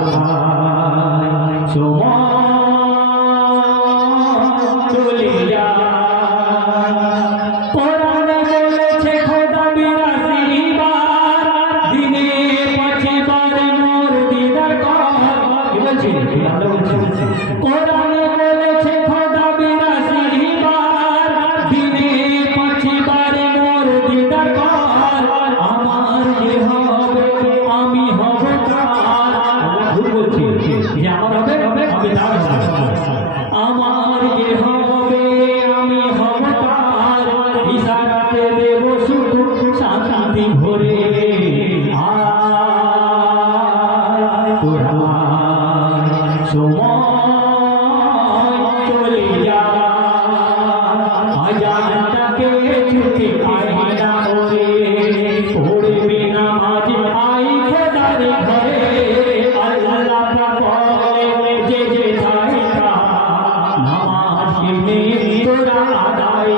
སྲང yeah. སྲང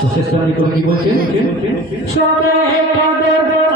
সুশেষ কুমারী কবি কি বলছেন সবে কাদের